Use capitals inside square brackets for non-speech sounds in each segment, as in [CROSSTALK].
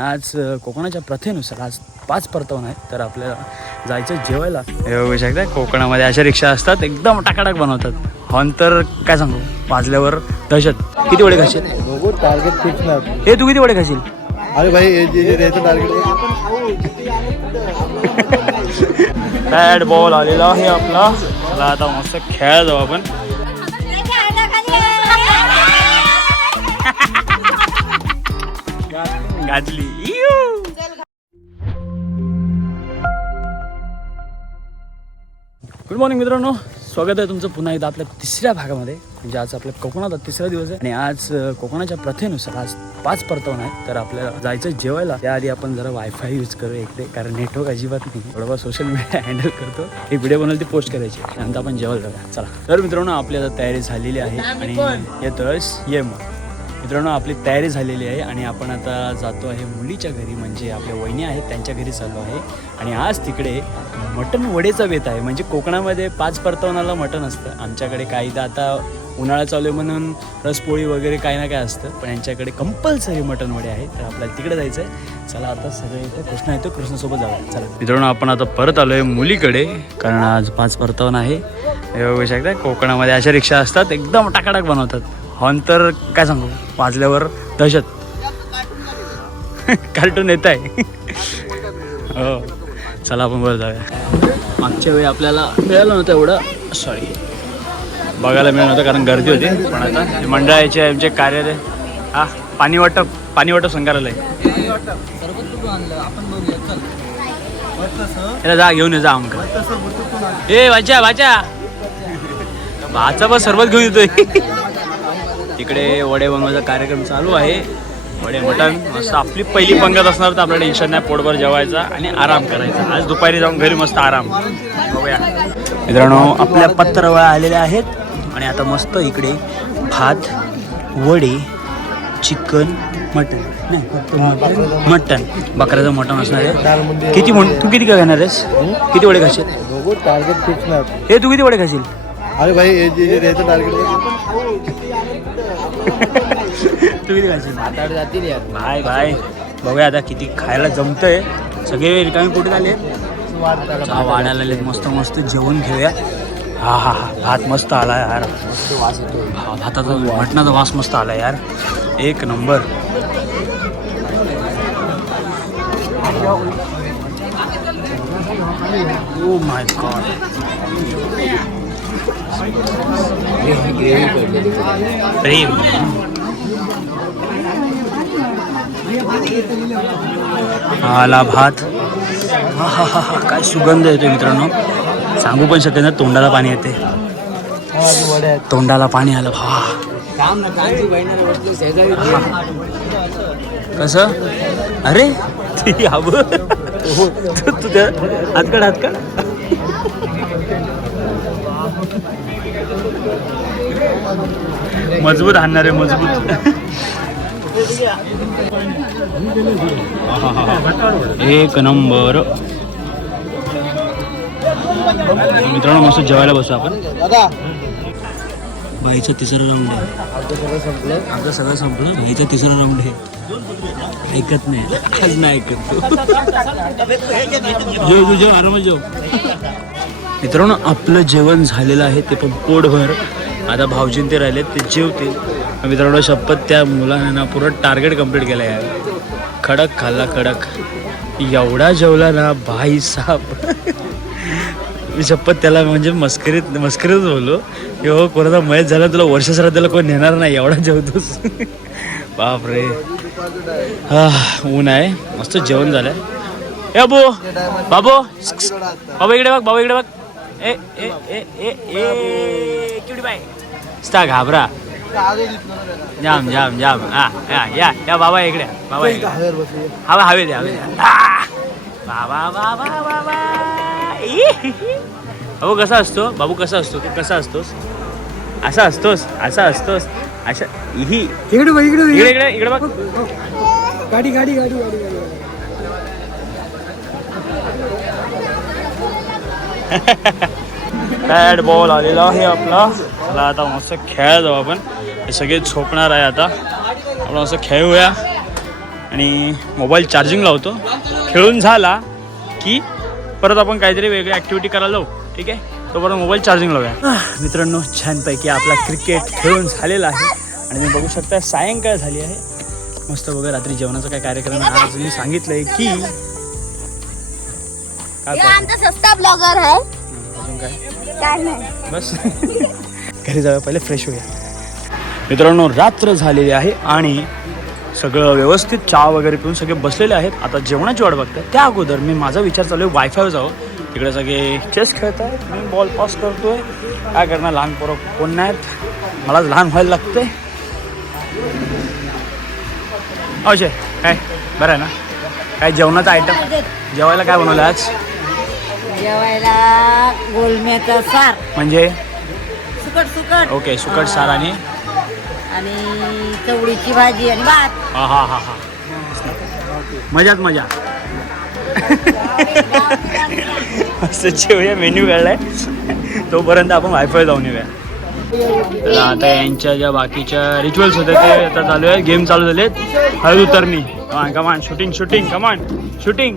आज कोकणाच्या प्रथेनुसार आज पाच परतवण आहेत. तर आपल्याला जायचं जेवायला. हे बघू शकता कोकणामध्ये अशा रिक्षा असतात एकदम टाकाटाक बनवतात. हॉर्न तर काय सांगू वाजल्यावर दहशत. किती वडे खाशील? बघू टार्गेट फिक्स ना हे तू किती वडे खाशील? अरे भाई हे टार्गेट बॅट बॉल आलेला आहे आपला. आता मस्त खेळा जाऊ आपण. गाजली. गुड मॉर्निंग मित्रांनो. स्वागत आहे तुमचं पुन्हा एकदा आपल्या तिसऱ्या भागामध्ये. म्हणजे आज आपल्या कोकणात तिसरा दिवस आहे. आणि आज कोकणाच्या प्रथेनुसार आज पाच परतवण आहे तर आपल्याला जायचं जेवायला त्याआधी आपण जरा वायफाय यूज करूया इकडे. कारण नेटवर्क अजिबात नाही. थोडंफार सोशल मीडिया हँडल करतो. हे व्हिडिओ बनवलं ती पोस्ट करायची. नंतर आपण जेवायला जाऊया. चला. तर मित्रांनो आपली आता तयारी झालेली आहे. आणि येतोस ये मग मित्रांनो आपली तयारी झालेली आहे आणि आपण आता जातो आहे मुलीच्या घरी. म्हणजे आपल्या वहिनी आहेत त्यांच्या घरी चाललो आहे. आणि आज तिकडे मटण वडेचा बेत आहे. म्हणजे कोकणामध्ये पाच परतवणाला मटण असतं. आमच्याकडे काही तर आता उन्हाळा चालू आहे म्हणून रसपोळी वगैरे काही ना काय असतं. पण यांच्याकडे कंपल्सरी मटण वडे आहे तर आपल्याला तिकडे जायचं आहे चला आता सगळे येतं कृष्णा येतो. कृष्णासोबत जाऊया. चला. मित्रांनो आपण आता परत आलो आहे मुलीकडे. कारण आज पाच परतवण आहे. हे बघू शकता कोकणामध्ये अशा रिक्षा असतात एकदम टाकाटाक बनवतात. हॉर्न तर काय सांगू? वाजल्यावर दहशत. कार्टून येत आहे. हो. चला आपण बरं जाऊया. मागच्या वेळी आपल्याला मिळालं नव्हतं एवढं. सॉरी बघायला मिळालं नव्हतं कारण गर्दी होती. पण आता मंडळाचे आमचे कार्यालय हा पाणी वाटप पाणी वाटप संघालय याला जा घेऊन ये जा अंक ए वाचा वाचा. भाचा बस सरबत घेऊन येतोय. इकडे वडे बनवायचा कार्यक्रम चालू आहे. वडे मटण मस्त. आपली पहिली पंगत असणार तर आपलं टेन्शन नाही पोटभर जेवायचा आणि आराम करायचा. आज दुपारी जाऊन घरी मस्त आराम. बघूया. मित्रांनो आपल्या पत्रवळा आलेल्या आहेत आणि आता मस्त इकडे भात वडे चिकन मटण. नाही मटण. बकऱ्याचं मटण असणार आहे. किती म्हण तू किती काय घेणार आहेस? किती वडे खाशील? टार्गेट हे तू किती वडे खाशील? अरे भाई हे जे जे याचं टार्गेट तू किती खाशील जातील बाय बाय. बघूया आता किती खायला जमतंय. सगळे रिकामी कुठे आले चहा वाढायला आले मस्त मस्त जेवण घेऊया. हा हा हा. भात मस्त आला यार. भाताचा मटणाचा वास मस्त आला यार. एक नंबर. ओ माय गॉड प्रेम. आला भात. हा हा हा हा काय सुगंध येतो मित्रांनो. सांगू पण शकत ना तोंडाला पाणी येते तोंडाला पाणी आलं भा. कसं? अरे तू तुझ्या हातकड हातकड मजबूत आणणार आहे मजबूत. एक नंबर. मित्रांनो मस्त जेवायला बसू आपण. बाईचा तिसरा राऊंड आहे. आपलं सगळं संपलं आता सगळं बाईचा तिसरा राऊंड आहे. ऐकत नाही. आज नाही ऐकत आरामात जेव. मित्रांनो आपलं जेवण झालेलं आहे ते पण पोटभर. आता भाऊजीन ते राहिले ते जेवतील. मित्रांनो शपथ त्या मुलाने ना टार्गेट कंप्लीट केलं आहे खडक खाल्ला खडक. एवढा जेवला ना भाई साप मी शपथ त्याला म्हणजे मस्करीत मस्करीत बोललो. की हो कोणाचा मयत झाला तुला वर्षसरा त्याला कोण नेणार नाही एवढा जेवतोस. बापरे. हा ऊन आहे. मस्त जेवण झालं ए बाबू. बाबो. बाबा इकडे बघ बाबा इकडे बघ. ए ए ए ए ए बाय स्टा घाबरा. जाम जाम जाम. हा या या या बाबा इकडे. बाबा इकडे. हवा हवे द्या हवे! बाबा बाबा! बाबू. कसा असतो? बाबू कसा असतो? तू कसा असतोस? असा असतोस? असा असतोस? अशा ही इकडे बघ इकडे इकडे इकडे इकडे बघ. गाडी गाडी गाडी गाडी बॅट बॉल आलेला आहे आपला. चला आता मस्त खेळा जाऊ आपण. हे सगळे झोपणार आहे आता. आपण मस्त खेळूया. आणि मोबाईल चार्जिंग लावतो. खेळून झाला की परत आपण काहीतरी वेगळी ॲक्टिव्हिटी करायला जाऊ. ठीक आहे? तोपर्यंत मोबाईल चार्जिंग लावूया. मित्रांनो छानपैकी आपला क्रिकेट खेळून झालेला आहे. आणि मी बघू शकता सायंकाळ झाली आहे. मस्त बघा रात्री जेवणाचा काय कार्यक्रम आहे. आज मी सांगितलंय की काय? आमचा सस्ता ब्लॉगर आहे. अजून काय? काय नाही. बस. [LAUGHS] घरी जाऊया पहिले फ्रेश होऊया. मित्रांनो रात्र झालेली आहे आणि सगळं व्यवस्थित चहा वगैरे पिऊन सगळे बसलेले आहेत. आता जेवणाची वाट बघतात त्या अगोदर मी माझा विचार चालू आहे वायफायवर जावं. तिकडे सगळे चेस खेळत आहेत मी बॉल पास करतोय. काय करणार? लहान पोरं कोण नाहीत? मलाच लहान व्हायला लागतंय. अजय काय? बरं आहे ना? काय जेवणाचा आयटम जेवायला काय बनवलं आज? जेवायला गोलम्याचा सार. म्हणजे? सुकट सुकट. ओके सुकट सार आणि आणि चवळीची भाजी आणि भात. हा हा हा हा. मजाच मजा. असं जेवूया मेन्यू काढलाय तोपर्यंत आपण वायफाय जाऊन येऊया. तर आता यांच्या ज्या बाकीच्या रिच्युअल्स होते ते आता चालू आहे गेम चालू झालेत. हळद उतरणी. कमान शूटिंग शूटिंग कमान शूटिंग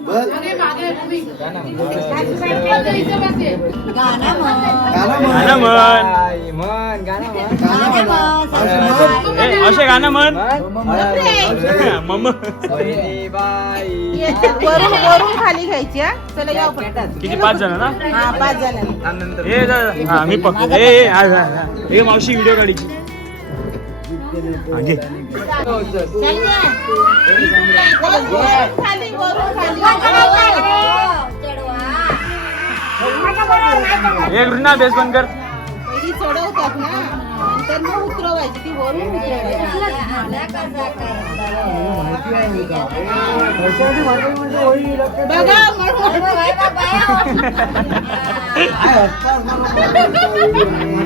बस गाणं असे गाणं म्हण किती पाच जण ना? पाच जण. हे मावशी व्हिडिओ काढायची घे एक रुना बेस बनकर कर। ती वरून [LAUGHS]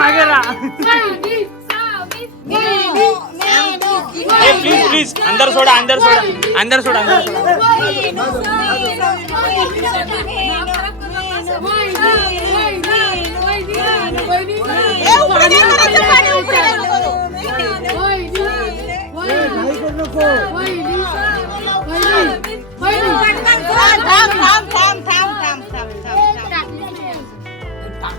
मागे प्लीज प्लीज अंदर सोडा अंदर सोडा अंदर सोडा अंदर सोडा ए, उकडे नाही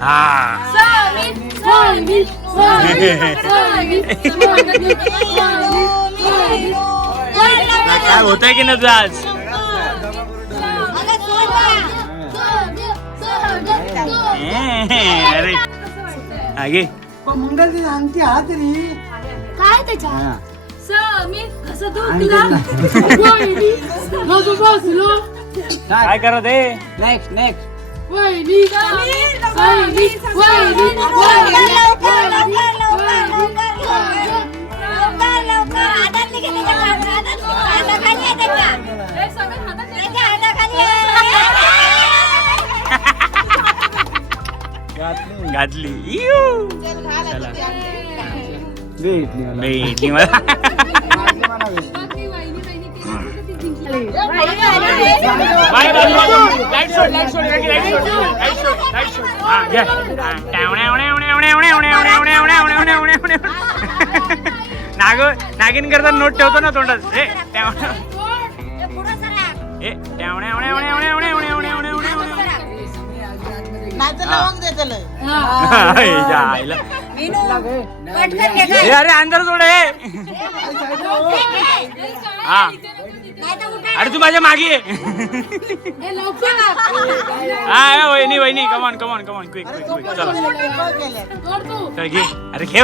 हा काय होत आहे की नाही तुझं आज? अरे. घे. मंगल ती आणती हा तरी. काय त्याच्या. [LAUGHS] काय करत आहे नेक्स्ट नेक्स्ट गाजली. भेटली मला. [LAUGHS] नाग नागिन करता नोट ठेवतो ना तोंडात हे अरे अंदर सोड हा अरे तू माझ्या मागे ये. हा हा, वहिनी वहिनी come on come on come on quick quick quick चला चल घे अरे ए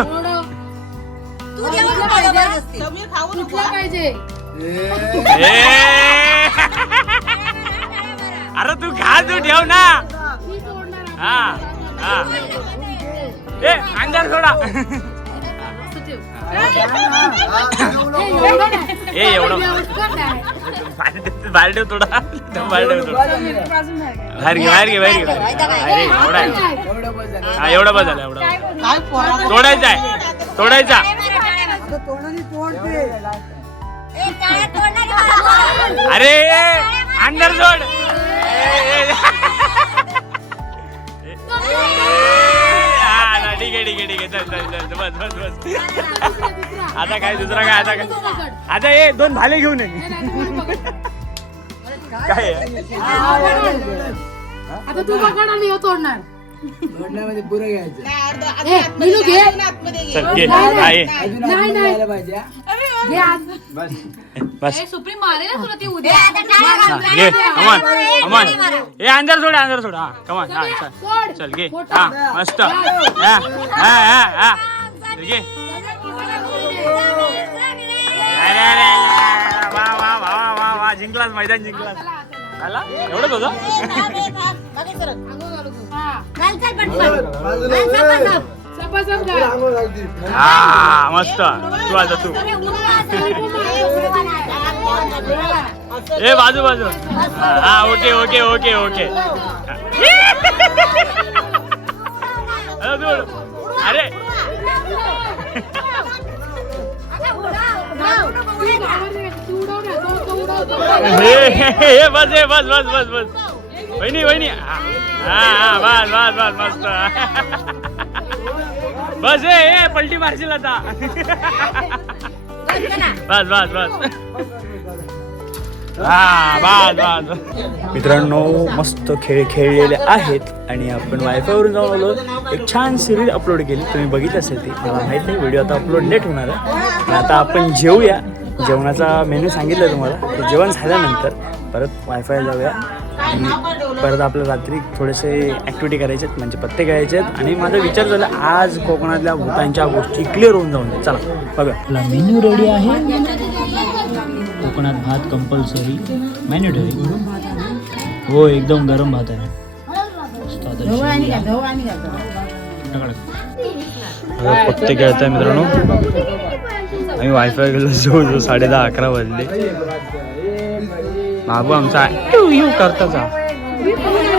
अरे तू खा तू ठेव ना हा हा ए अंदर सोडा ए एवढं बाहेर ठेव- थोडा. बाहेर ठेव थोडा. बाहेर घे बाहेर घे बाहेर घे. अरे एवढा आहे. हा एवढा बस झाला एवढा तोडायचा आहे. तोडायचा. अरे अंदर सोड [LAUGHS] हा, ठीक आहे ठीक आहे ठीक आहे. चल चल चल बस बस बस. [LAUGHS] आता काय दुसरा काय आता काय? आता ये दोन भाले घेऊन ये. काय आहे? आता तू पकड आणि ह्यो तोडणार. पुरं घ्यायचं. नाही, अर्ध- अर्ध ए, आतमध्ये नीलू घे, घे. अजून आतमध्ये घे. चल घे. नाही, हा, ये. अजून नाही, अजून नाही. घ्यायला पाहिजे हा? घे आज. बस सुप्रीम मारे ना तुला ती उद्या हा, घे कमान कमान ए अंदर सोड अंदर सोड हा कमान हा चल चल घे हा मस्त हा हा हा हा घे अरे अरे अरे, वा वा वा वा वा वा जिंकलास मैदान जिंकलास आला एवढंच होतं हा. घाल. હા મસ્ત. વાત હતું? એ બાજુ બાજુ. હા ઓકે ઓકે ઓકે ઓકે. અરે એ બસ એ બસ બસ બસ બસ. વૈની વૈની. હા હા બસ બસ બસ મસ્ત बस हे हे पलटी मारशील आता. बस बस बस हा बस बस. मित्रांनो मस्त खेळ खेळलेले आहेत आणि आपण वायफायवरून जाऊन आलो. एक छान सिरीज अपलोड केली. तुम्ही बघितली असेल ती. मला माहीत नाही व्हिडिओ आता अपलोड लेट होणार आहे. आणि आता आपण जेवूया जेवणाचा मेन्यू सांगितलं तुम्हाला. ते जेवण झाल्यानंतर परत वायफाय जाऊया. आणि परत आपल्या रात्री थोडेसे ॲक्टिव्हिटी करायचे आहेत म्हणजे पत्ते खेळायचे आहेत आणि माझा विचार झाला आज कोकणातल्या भूतांच्या गोष्टी क्लिअर होऊन जाऊन दे चला बघा आपला मेन्यू रेडी आहे. कोकणात भात कंपल्सरी मॅन्युटरी हो एकदम गरम भात आहे. आता पत्ते खेळत आहे मित्रांनो. आम्ही वायफाय गेलो जवळजवळ साडे दहा अकरा वाजले. बाबू आमचा यू यू करताच Виходимо.